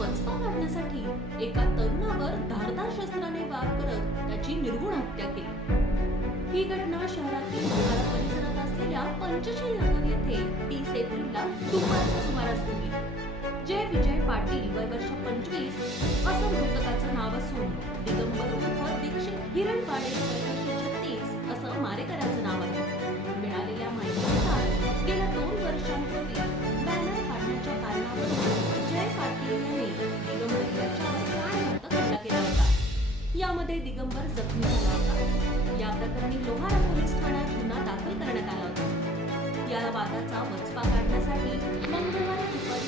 वचपा काढण्यासाठी एका तरुणावर धारदार शस्त्राने वार करत त्याची निर्घुण हत्या केली। ही घटना शहरातील लोहारा परिसरात असलेल्या पंचशील नगर येथे 30 एप्रिलला दुपारच्या सुमारास घडली। जय विजय पाटील वय वर्ष 25 असं मृतकाचं नाव असून दिगंबर उर्फ दीक्षित हिरणपाडे वय वर्ष 36 असं मारेकऱ्याचं नाव आहे। मिळालेल्या माहितीनुसार गेल्या 2 वर्षांपूर्वी बॅनर फाडण्याच्या कारणावरून जय पाटील यांनी दिगंबर याच्यावर प्राणघातक हल्ला केला होता। यामध्ये दिगंबर जखमी झाला होता। या प्रकरणी लोहारा पोलीस ठाण्यात गुन्हा दाखल करण्यात आला होता। या वादाचा वचपा काढण्यासाठी मंगळवारी दुपारी